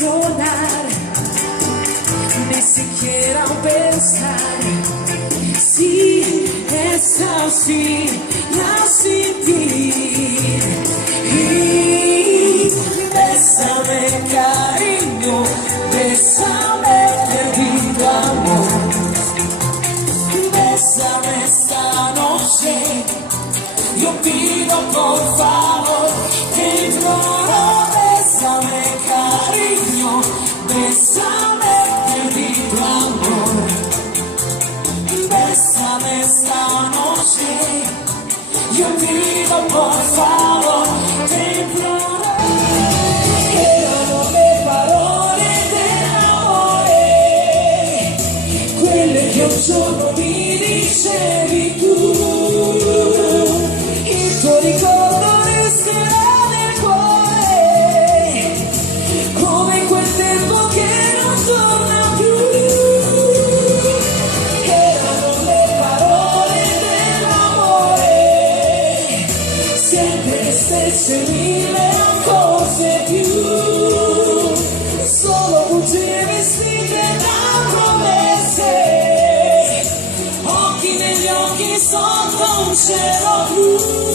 sonar, ni siquiera pensar. Sí, es así, sin ti. Y bésame, cariño, bésame, perdido amor. Bésame esta noche, yo pido por favor, te imploro. Bésame, cariño, bésame, perdido amor. Bésame esta noche, yo pido por favor, te imploro. Erano le parole dell'amore, quelle che un giorno mi dicevi tu. Il tuo ricordo resterà nel cuore, come quel tempo che non torna più. Erano le parole dell'amore, sempre le stesse, mille cose più. Solo bugie vestite da promesse, occhi negli occhi sotto un cielo blu.